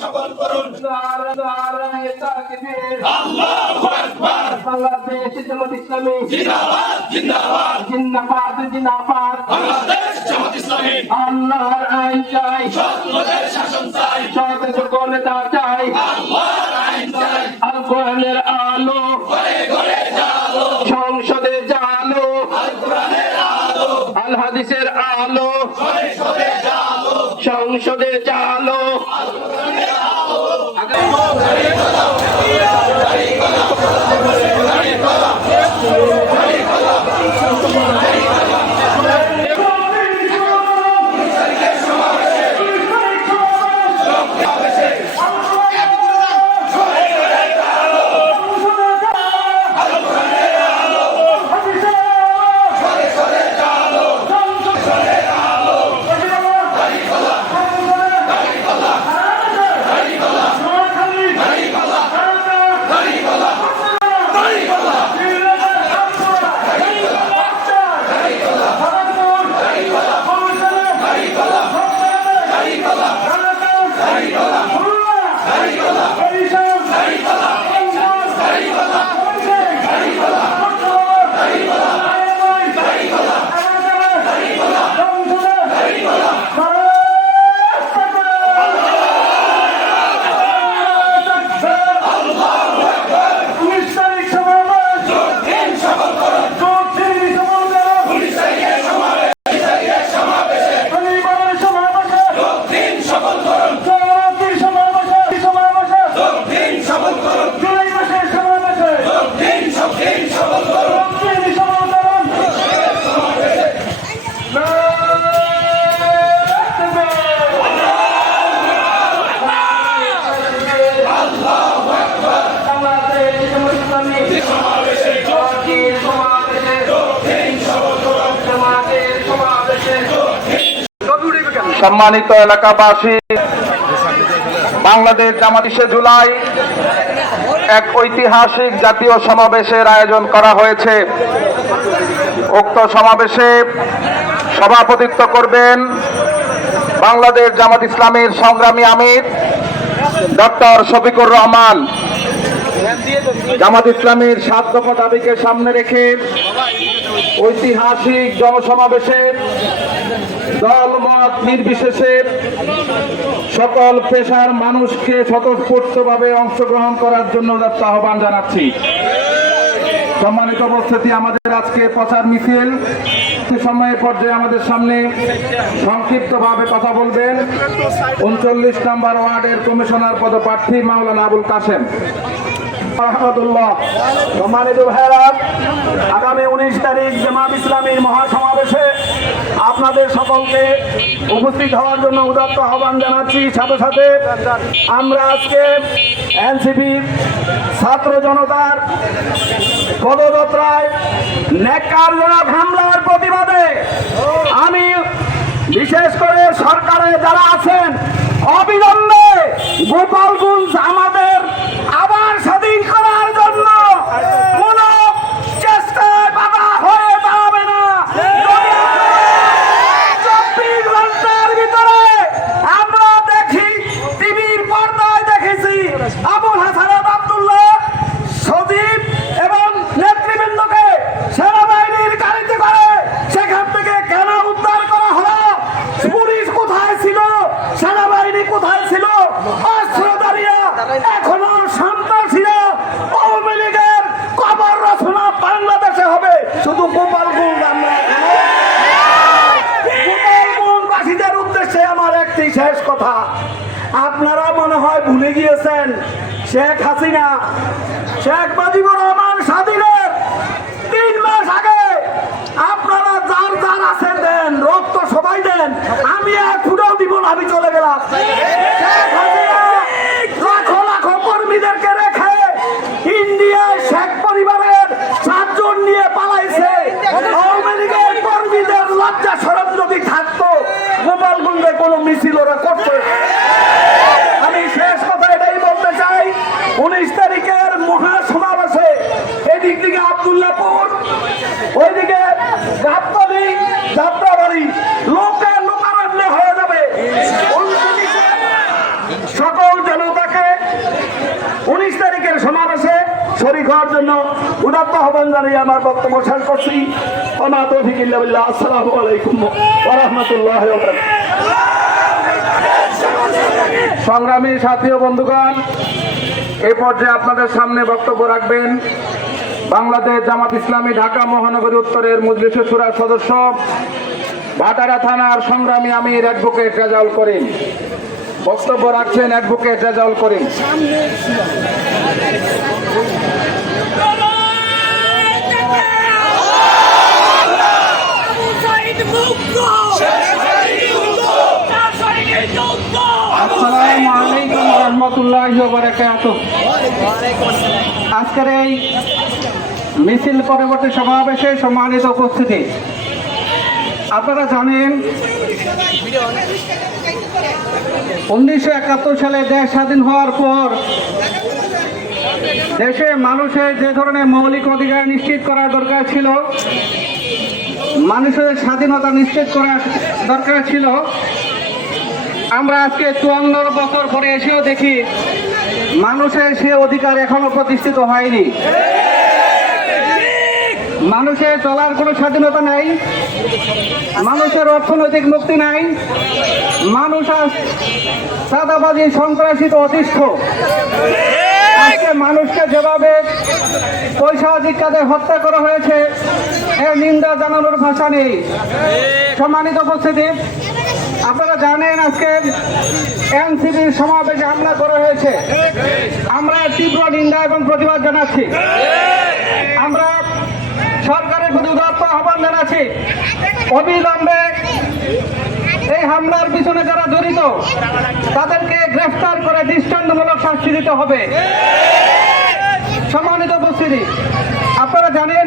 সফল করুন। নারায়ে তাকবীর, আল্লাহু আকবার। বাংলাদেশ জামাত ইসলামী জিন্দাবাদ জিন্দাবাদ জিন্দাবাদ জিন্দাবাদ। বাংলাদেশ জামাত ইসলামী আল্লাহর আইন চাই, সত্যের শাসন চাই, সৎযোগ্য নেতা চাই, আল্লাহর আইন চাই। আল কোরআনের আলো ঘরে ঘরে জালো, সংসদে জালো, আল কোরআনের আলো, আল হাদিসের আলো ঘরে ঘরে জালো, সংসদে জালো, আল কোরআনের আলো। সম্মানিত এলাকাবাসী, বাংলাদেশ জামাত 20 জুলাই এক ঐতিহাসিক জাতীয় সমাবেশের আয়োজন করা হয়েছে। উক্ত সমাবেশে সভাপতিত্ব করবেন বাংলাদেশ জামাত ইসলামীর সংগ্রামী আমির ডক্টর শফিকুর রহমান। জামাত ইসলামীর 7 দফা দাবিকে সামনে রেখে ঐতিহাসিক জনসমাবেশে দলমত নির্বিশেষে সকল পেশার মানুষকে স্বতঃস্ফূর্তভাবে অংশগ্রহণ করার জন্য আহ্বান জানাচ্ছি। সম্মানিত উপস্থিতি, আমাদের আজকে প্রচার মিছিল সময়ের পর্যায়ে আমাদের সামনে সংক্ষিপ্তভাবে কথা বলবেন 39 নম্বর ওয়ার্ডের কমিশনার পদপ্রার্থী মাওলানা আবুল কাসেম। সম্মানিত ভাইরা, আগামী 19 তারিখ জামাত ইসলামীর মহাসমাবেশে আপনাদের সকলকে উপস্থিত হওয়ার জন্য উদাত্ত আহ্বান জানাচ্ছি। সাথে সাথে আমরা আজকে এনসিপি ছাত্র জনতার পদযাত্রায় ন্যাক্কারজনক হামলার প্রতিবাদে আমি বিশেষ করে সরকারে যারা আছেন অবিলম্বে গোপালগঞ্জ আমাদের আবার স্বাধীন করার জন্য কোন চেষ্টায় বাধা হয়ে দাঁড়াবে না। 24 ঘন্টার ভিতরে আমরা দেখি, টিভির পর্দায় দেখেছি আবুল হাসান আব্দুল্লাহ সজীব এবং নেতৃবৃন্দকে সেনাবাহিনীর গাড়িতে করে সেখান থেকে কেন উদ্ধার করা হলো? পুলিশ কোথায় ছিল? সেনাবাহিনী কোথায় ছিল? অস্ত্রধারীরা এখনো সন্ত্রাসীরা আওয়ামী লীগের কবর রচনা বাংলাদেশে হবে। শুধু গোপালগঞ্জ আমরা গোপালগঞ্জবাসীদের উদ্দেশ্যে আমার একটি শেষ কথা, আপনারা মনে হয় ভুলে গিয়েছেন শেখ হাসিনা, শেখ মুজিবুর রহমান স্বাধীনের 3 মাস আগে আপনারা যার যার আছে দেন, রক্ত সবাই দেন, আমি 1 ফুটাও দিব না, আমি চলে গেলাম। শেখ হাসিনা লাখো লাখো কর্মীদেরকে রেখে ইন্ডিয়ায় শেখ পরিবারের 7 জন নিয়ে পালাইছে। আওয়ামী লীগের কর্মীদের লজ্জা শরম যদি থাকতো গোপালগঞ্জে কোনো মিছিল ওরা করতো। আমি শেষ কথা এটাই বলতে চাই, 19 তারিখের মহাসমাবেশে এদিক দিকে আব্দুল্লাহপুর, ওইদিকে গাবতলী, যাত্রাবাড়ি লোকে লোকারণ্য হয়ে যাবে। 29 শরীক হওয়ার জন্য উদাত্ত আহ্বান জানিয়ে আমার বক্তব্য শেষ করছি। ওমা তৌফিক ইল্লা বিল্লাহ। আসসালামু আলাইকুম ওয়া রাহমাতুল্লাহি ওয়া বারাকাতুহু। সংগ্রামী সাথী ও বন্ধুগণ, এই পর্যায়ে আপনাদের সামনে বক্তব্য রাখবেন বাংলাদেশ জামাত ইসলামী ঢাকা মহানগরী উত্তরের মজলিসে শুরার সদস্য ভাটারা থানার সংগ্রামী আমির অ্যাডভোকেট রেজাউল করিম। বক্তব্য রাখছেন অ্যাডভোকেট রেজাউল করিম। আসসালামু আলাইকুম ওয়া রাহমাতুল্লাহি ওয়া বারাকাতুহু। আজকের এই মিছিল পরবর্তী সমাবেশে সম্মানিত উপস্থিতি, আপনারা জানেন 1971 সালে দেশ স্বাধীন হওয়ার পর দেশে মানুষের যে ধরনের মৌলিক অধিকার নিশ্চিত করা দরকার ছিল, মানুষের স্বাধীনতা নিশ্চিত করা দরকার ছিল, আমরা আজকে 54 বছর পরে এসেও দেখি মানুষের সে অধিকার এখনো প্রতিষ্ঠিত হয়নি। মানুষের চলার কোনো স্বাধীনতা নাই, মানুষের অর্থনৈতিক মুক্তি নাই, মানুষ আজ চাঁদাবাজি সন্ত্রাসিত অতিষ্ঠ। আজকে মানুষকে যেভাবে পয়সা অধিকারে হত্যা করা হয়েছে এর নিন্দা জানানোর ভাষা নেই। সম্মানিত উপস্থিতি, আপনারা জানেন আজকে এনসিপির সমাবেশে হামলা করা হয়েছে। আমরা তীব্র নিন্দা এবং প্রতিবাদ জানাচ্ছি। আমরা সরকারের প্রতি উদাত্ত আহ্বান জানাচ্ছি, অবিলম্বে এই হামলার পিছনে যারা জড়িত তাদেরকে গ্রেফতার করে দৃষ্টান্তমূলক শাস্তি দিতে হবে। সম্মানিত উপস্থিতি, আপনারা জানেন